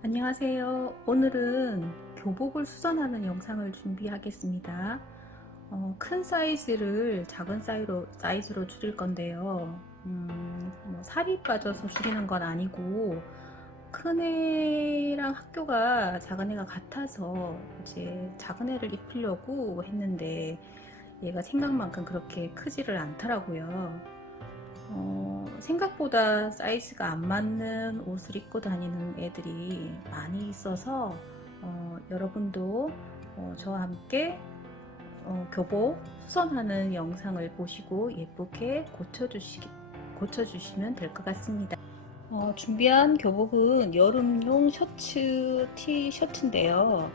안녕하세요. 오늘은 교복을 수선하는 영상을 준비하겠습니다. 큰 사이즈를 작은 사이즈로 줄일 건데요. 살이 빠져서 줄이는 건 아니고 큰 애랑 학교가 작은 애가 같아서 이제 작은 애를 입히려고 했는데 얘가 생각만큼 그렇게 크지를 않더라고요. 생각보다 사이즈가 안 맞는 옷을 입고 다니는 애들이 많이 있어서 여러분도 저와 함께 교복 수선하는 영상을 보시고 예쁘게 고쳐주시면 될 것 같습니다. 준비한 교복은 여름용 티셔츠인데요.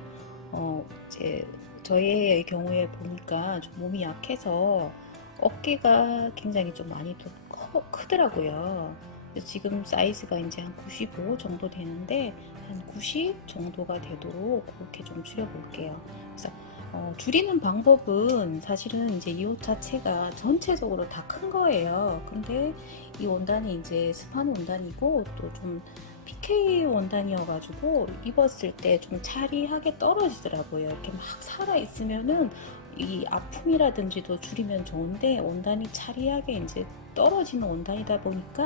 이제 저의 경우에 보니까 좀 몸이 약해서 어깨가 굉장히 좀 많이 또 크더라고요. 지금 사이즈가 이제 한 95 정도 되는데 한 90 정도가 되도록 그렇게 좀 줄여볼게요. 그래서 줄이는 방법은 사실은 이제 이 옷 자체가 전체적으로 다 큰 거예요. 근데 이 원단이 이제 스판 원단이고 또 좀 PK 원단이어가지고 입었을 때 좀 차리하게 떨어지더라고요. 이렇게 막 살아 있으면은 이 아픔이라든지도 줄이면 좋은데 원단이 차리하게 이제 떨어지는 원단이다 보니까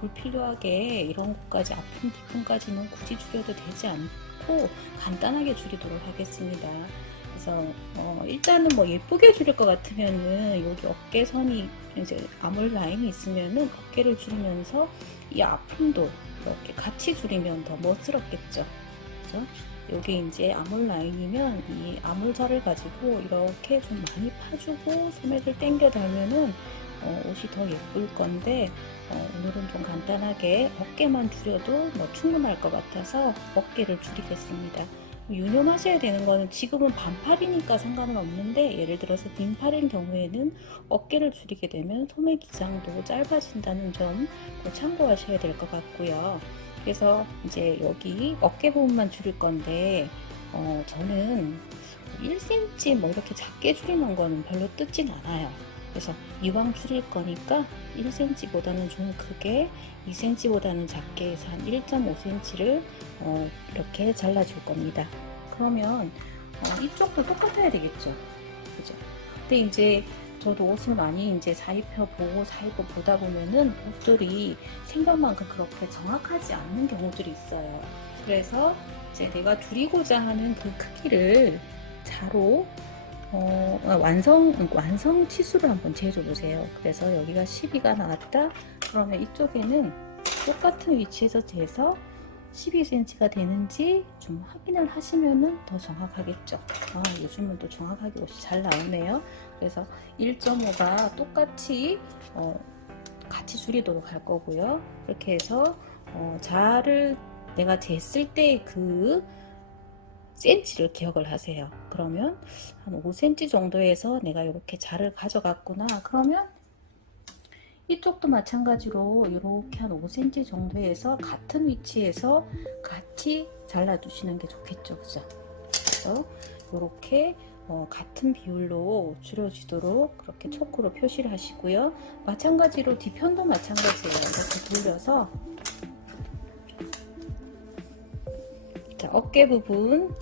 불필요하게 이런 것까지 아픈 부분까지는 굳이 줄여도 되지 않고 간단하게 줄이도록 하겠습니다. 그래서 일단은 뭐 예쁘게 줄일 것 같으면은 여기 어깨선이 이제 아몰 라인이 있으면은 어깨를 줄이면서 이 아픔도 이렇게 같이 줄이면 더 멋스럽겠죠. 그죠? 여기 이제 아몰 라인이면 이 아몰자를 가지고 이렇게 좀 많이 파주고 소매를 당겨 달면은 옷이 더 예쁠 건데 오늘은 좀 간단하게 어깨만 줄여도 뭐 충분할 것 같아서 어깨를 줄이겠습니다. 유념하셔야 되는 거는 지금은 반팔이니까 상관은 없는데 예를 들어서 긴팔인 경우에는 어깨를 줄이게 되면 소매 기장도 짧아진다는 점 참고하셔야 될 것 같고요. 그래서 이제 여기 어깨 부분만 줄일 건데 저는 1cm 뭐 이렇게 작게 줄이는 거는 별로 뜯진 않아요. 그래서 이왕 줄일 거니까 1cm보다는 좀 크게 2cm보다는 작게 해서 한 1.5cm를 이렇게 잘라줄 겁니다. 그러면 이쪽도 똑같아야 되겠죠. 그죠? 근데 이제 저도 옷을 많이 이제 사입어 보다 보면은 옷들이 생각만큼 그렇게 정확하지 않는 경우들이 있어요. 그래서 이제 내가 줄이고자 하는 그 크기를 자로 완성 치수를 한번 재줘 보세요. 그래서 여기가 12가 나왔다. 그러면 이쪽에는 똑같은 위치에서 재서 12cm가 되는지 좀 확인을 하시면은 더 정확하겠죠. 요즘은 또 정확하게 옷이 잘 나오네요. 그래서 1.5가 똑같이 같이 줄이도록 할 거고요. 이렇게 해서 자를 내가 쟀을 때그 cm를 기억을 하세요. 그러면 한 5cm 정도에서 내가 이렇게 자를 가져갔구나. 그러면 이쪽도 마찬가지로 이렇게 한 5cm 정도에서 같은 위치에서 같이 잘라주시는 게 좋겠죠. 그죠? 그래서 이렇게 같은 비율로 줄여지도록 그렇게 초크로 표시를 하시고요. 마찬가지로 뒤편도 마찬가지예요. 이렇게 돌려서 자, 어깨 부분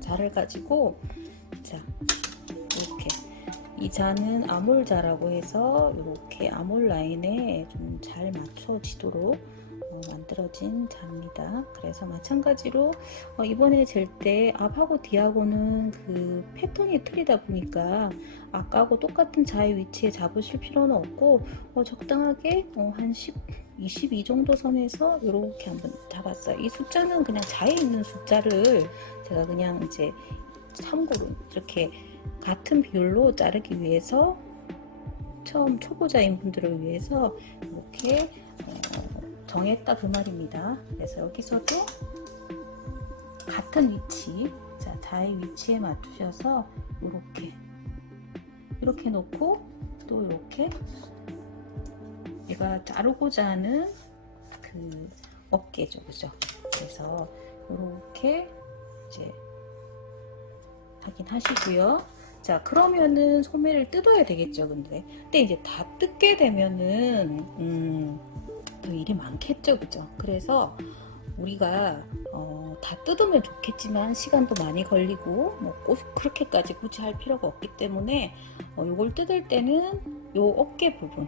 자를 가지고 자 이렇게 이 자는 아몰자라고 해서 이렇게 아몰 라인에 좀 잘 맞춰지도록 만들어진 자입니다. 그래서 마찬가지로 이번에 잴 때 앞하고 뒤하고는 그 패턴이 틀리다 보니까 아까하고 똑같은 자의 위치에 잡으실 필요는 없고 적당하게 한 10, 22 정도 선에서 이렇게 한번 잡았어요. 이 숫자는 그냥 자에 있는 숫자를 제가 그냥 이제 참고로 이렇게 같은 비율로 자르기 위해서 처음 초보자인 분들을 위해서 이렇게 정했다 그 말입니다. 그래서 여기서도 같은 위치, 자, 자의 위치에 맞추셔서 이렇게 놓고 또 이렇게 내가 자르고자 하는 그 어깨죠, 그죠? 그래서 이렇게 이제 확인하시고요. 자, 그러면은 소매를 뜯어야 되겠죠, 근데 이제 다 뜯게 되면은 더 일이 일이 많겠죠, 그죠? 그래서 우리가 다 뜯으면 좋겠지만 시간도 많이 걸리고 뭐 꼭 그렇게까지 굳이 할 필요가 없기 때문에 요걸 뜯을 때는 요 어깨 부분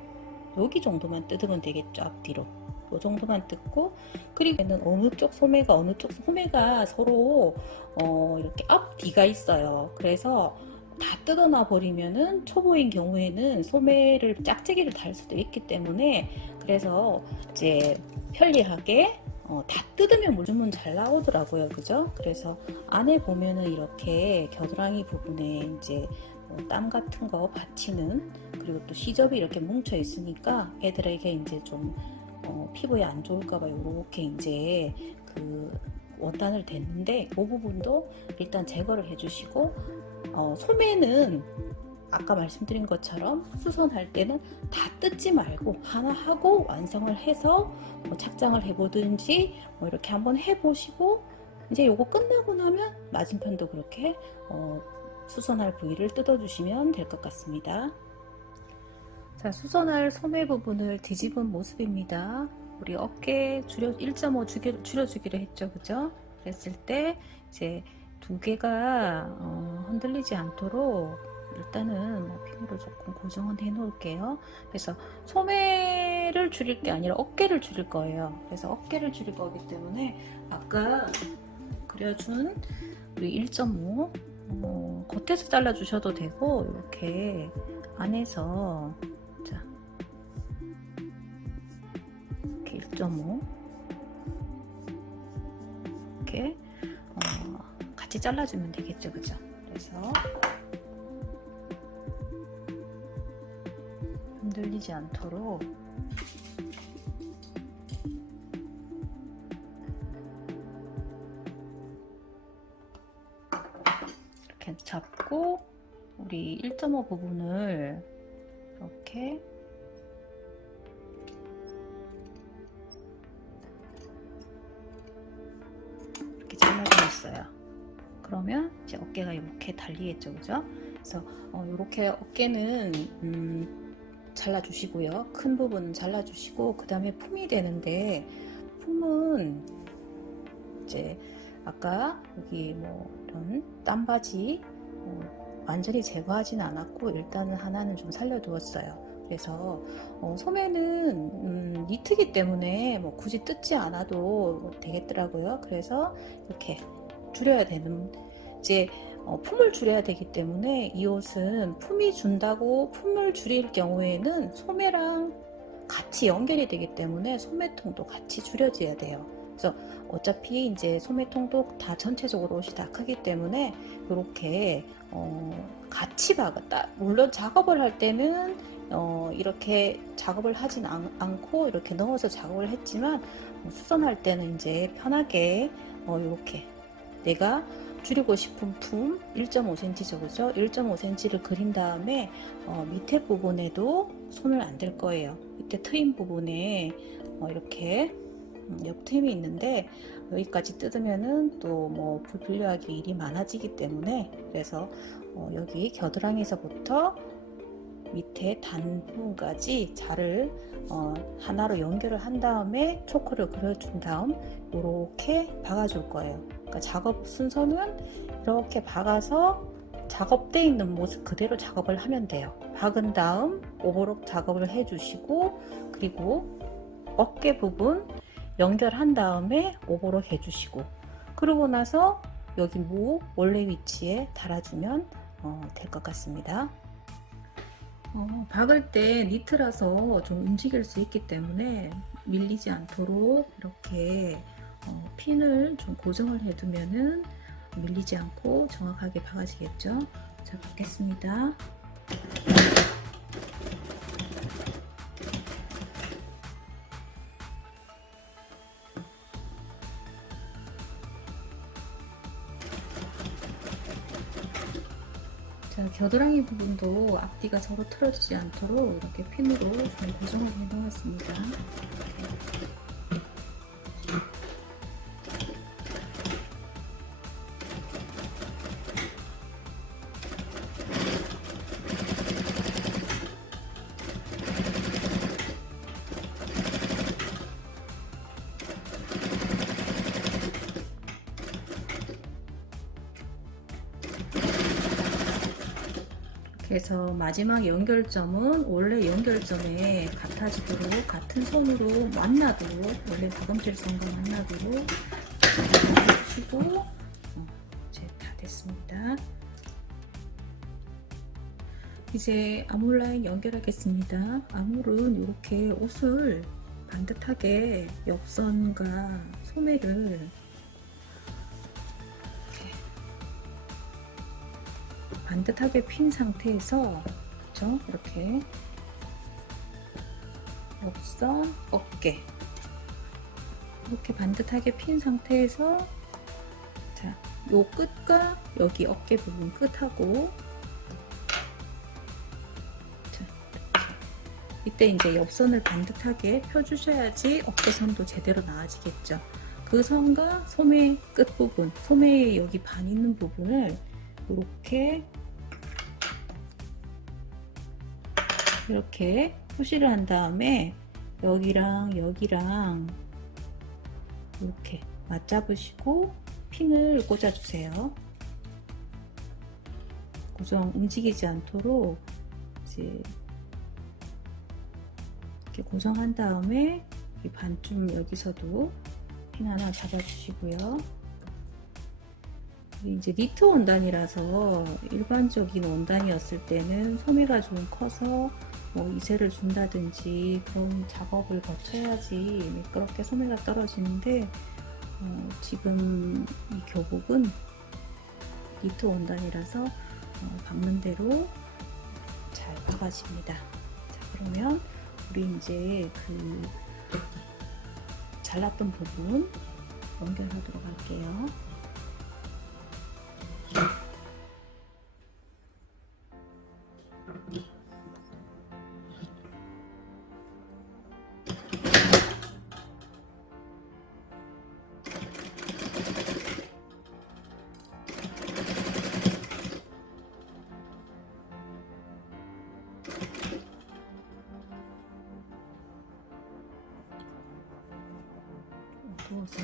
여기 정도만 뜯으면 되겠죠. 앞뒤로 요 정도만 뜯고, 그리고는 어느 쪽 소매가 어느 쪽 소매가 서로 이렇게 앞뒤가 있어요. 그래서 다 뜯어놔 버리면은 초보인 경우에는 소매를 짝재기를 달 수도 있기 때문에, 그래서 이제 편리하게 다 뜯으면 물주문 잘 나오더라고요. 그죠? 그래서 안에 보면은 이렇게 겨드랑이 부분에 이제 땀 같은 거 받치는, 그리고 또 시접이 이렇게 뭉쳐 있으니까 애들에게 이제 좀 피부에 안 좋을까봐 이렇게 이제 그 원단을 댔는데, 그 부분도 일단 제거를 해주시고, 소매는 아까 말씀드린 것처럼 수선할 때는 다 뜯지 말고 하나 하고 완성을 해서 착장을 해보든지 이렇게 한번 해보시고, 이제 요거 끝나고 나면 맞은편도 그렇게 수선할 부위를 뜯어주시면 될 것 같습니다. 자, 수선할 소매 부분을 뒤집은 모습입니다. 우리 어깨 1.5 줄여주기로 했죠, 그죠? 그랬을 때 이제 두 개가 흔들리지 않도록 일단은 핀으로 조금 고정은 해 놓을게요. 그래서 소매를 줄일 게 아니라 어깨를 줄일 거예요. 그래서 어깨를 줄일 거기 때문에 아까 그려준 우리 1.5 겉에서 잘라 주셔도 되고, 이렇게 안에서 자 이렇게 1.5 이렇게 같이 잘라주면 되겠죠, 그죠? 그래서 흔들리지 않도록 이렇게 잡고, 우리 1.5 부분을 이렇게 잘라주었어요. 그러면 이제 어깨가 이렇게 달리겠죠, 그죠? 그래서 이렇게 어깨는 잘라주시고요. 큰 부분은 잘라주시고, 그 다음에 품이 되는데, 품은 이제 아까 여기 뭐 이런 땀바지 완전히 제거하진 않았고, 일단은 하나는 좀 살려두었어요. 그래서 소매는 니트기 때문에 뭐 굳이 뜯지 않아도 되겠더라고요. 그래서 이렇게 줄여야 되는, 이제 품을 줄여야 되기 때문에 이 옷은 품이 준다고 품을 줄일 경우에는 소매랑 같이 연결이 되기 때문에 소매통도 같이 줄여줘야 돼요. 그래서 어차피 이제 소매통도 다 전체적으로 옷이 다 크기 때문에 이렇게 같이 박았다. 물론 작업을 할 때는 이렇게 작업을 하진 않고 이렇게 넣어서 작업을 했지만, 수선할 때는 이제 편하게 이렇게 내가 줄이고 싶은 품 1.5cm죠, 그죠? 1.5cm를 그린 다음에 밑에 부분에도 손을 안 댈 거예요. 밑에 트임 부분에 이렇게 옆 트임이 있는데, 여기까지 뜯으면은 또 뭐 불필요하게 일이 많아지기 때문에, 그래서 여기 겨드랑이에서부터 밑에 단 부분까지 자를 하나로 연결을 한 다음에 초크를 그려준 다음 이렇게 박아줄 거예요. 그러니까 작업 순서는 이렇게 박아서 작업되어 있는 모습 그대로 작업을 하면 돼요. 박은 다음 오버록 작업을 해주시고, 그리고 어깨 부분 연결한 다음에 오버록 해주시고, 그러고 나서 여기 목 원래 위치에 달아주면 될 것 같습니다. 박을 때 니트라서 좀 움직일 수 있기 때문에 밀리지 않도록 이렇게 핀을 좀 고정을 해두면은 밀리지 않고 정확하게 박아지겠죠. 자, 박겠습니다. 자, 겨드랑이 부분도 앞뒤가 서로 틀어지지 않도록 이렇게 핀으로 잘 고정을 해 놓았습니다. 그래서 마지막 연결점은 원래 연결점에 같아지도록 같은 선으로 만나도록 원래 박음질선과 만나도록 해주시고 이제 다 됐습니다. 이제 아몰 라인 연결하겠습니다. 아몰은 이렇게 옷을 반듯하게 옆선과 소매를 반듯하게 핀 상태에서 그렇죠? 이렇게 옆선, 어깨 이렇게 반듯하게 핀 상태에서 자, 요 끝과 여기 어깨 부분 끝하고 자, 이때 이제 옆선을 반듯하게 펴주셔야지 어깨선도 제대로 나와지겠죠. 그 선과 소매 끝 부분, 소매에 여기 반 있는 부분을 이렇게 표시를 한 다음에 여기랑 여기랑 이렇게 맞잡으시고 핀을 꽂아주세요. 고정 움직이지 않도록 이제 이렇게 고정한 다음에 이 반쯤 여기서도 핀 하나 잡아주시고요. 이제 니트 원단이라서 일반적인 원단이었을 때는 소매가 좀 커서 뭐 이세를 준다든지 그런 작업을 거쳐야지 미끄럽게 소매가 떨어지는데 지금 이 교복은 니트 원단이라서 박는 대로 잘 박아집니다. 자, 그러면 우리 이제 그 잘랐던 부분 연결하도록 할게요. 부어서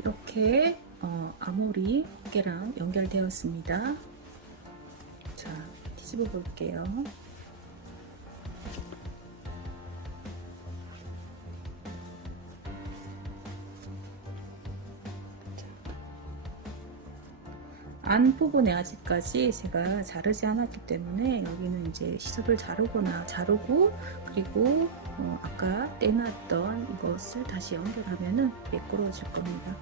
이렇게 아몰이 어깨랑 연결되었습니다. 자, 뒤집어 볼게요. 안 부분에 아직까지 제가 자르지 않았기 때문에 여기는 이제 시접을 자르고 그리고 아까 떼놨던 이것을 다시 연결하면은 매끄러워질 겁니다.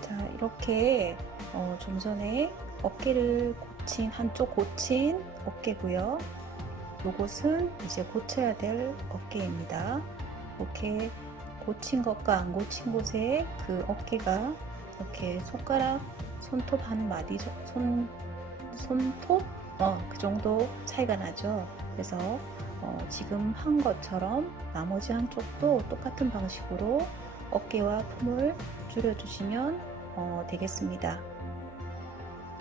자, 이렇게 좀 전에 어깨를 한쪽 고친 어깨고요. 요것은 이제 고쳐야 될 어깨입니다. 이렇게 고친 것과 안 고친 곳에 그 어깨가 이렇게 손톱 한 마디, 손톱? 그 정도 차이가 나죠. 그래서 지금 한 것처럼 나머지 한쪽도 똑같은 방식으로 어깨와 품을 줄여주시면 되겠습니다.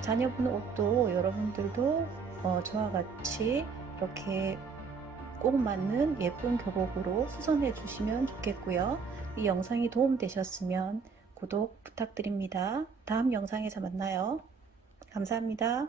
자녀분 옷도 여러분들도 저와 같이 이렇게 꼭 맞는 예쁜 교복으로 수선해 주시면 좋겠고요. 이 영상이 도움되셨으면 구독 부탁드립니다. 다음 영상에서 만나요. 감사합니다.